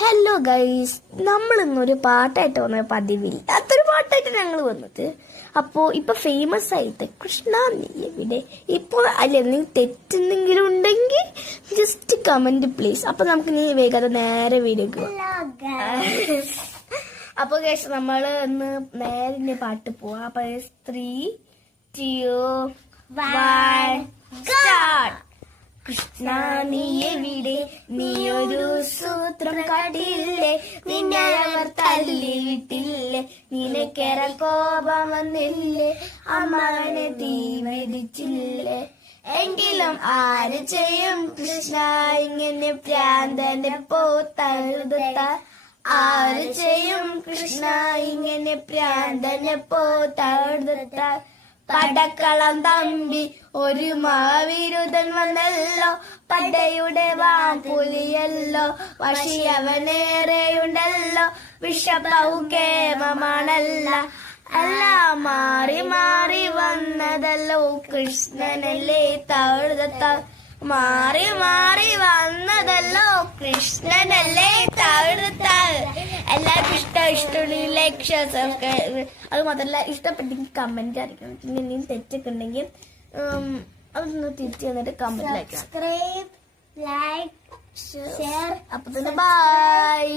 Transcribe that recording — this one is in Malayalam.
ഹലോ ഗൈസ്, നമ്മൾ ഇന്നൊരു പാട്ടായിട്ട് വന്ന പതിവില്ലാത്തൊരു പാട്ടായിട്ട് ഞങ്ങൾ വന്നത്. അപ്പോൾ ഇപ്പൊ ഫേമസ് ആയിട്ട് കൃഷ്ണ നീ എവിടെ ഇപ്പോൾ അല്ലെ, നീ തെറ്റെന്തെങ്കിലും ഉണ്ടെങ്കിൽ ജസ്റ്റ് കമന്റ് പ്ലീസ്. അപ്പൊ നമുക്ക് നീ വേഗം നേരെ വീഡിയോക്ക് പോവാം. അപ്പോൾ ഗൈസ് നമ്മൾ ഇന്ന് നേരെ പാട്ട് പോവാം. അപ്പൊ 3, 2, 1 സ്റ്റാർട്ട്. കൃഷ്ണ നീ എവിടെ, നീ ഒരു സൂത്രം കാട്ടില്ലേ, നിന്നെ അവർ തല്ലിവിട്ടില്ലേ, നിനക്കേറെ കോപം വന്നില്ലേ, അമ്മാനെ തീ വെടിച്ചില്ലേ, എങ്കിലും ആര് ചെയ്യും കൃഷ്ണ ഇങ്ങനെ പ്രാന്തനെ പോത്തഴുത, ആര് ചെയ്യും കൃഷ്ണ ഇങ്ങനെ പ്രാന്തനെ പോത്തഴുത. പടക്കളം തമ്പി ഒരു മാവിരുതൻ വന്നല്ലോ, പടയുടെ വാമ്പുലിയല്ലോ, വഷിയവനേറെയുണ്ടല്ലോ, വിഷപൗകേമമാണല്ല, അല്ല മാറി മാറി വന്നതല്ലോ കൃഷ്ണനല്ലേ തഴുത, മാറി മാറി വന്നതല്ലോ കൃഷ്ണനല്ലേ തഴുത. എല്ലാവർക്കും ഇഷ്ടമുണ്ടെങ്കിൽ ലൈക്ക്, ഷെയർ, സബ്സ്ക്രൈബ്. അത് മാത്രമല്ല ഇഷ്ടപ്പെട്ടെങ്കിൽ കമന്റ് അറിയിക്കണം. പിന്നെ എന്തെങ്കിലും തെറ്റൊക്കെ ഉണ്ടെങ്കിൽ അതൊന്ന് തിരിച്ചു തന്നിട്ട് കമന്റ് അയക്കണം. Subscribe, like, share. അപ്പൊ തന്നെ ബൈ.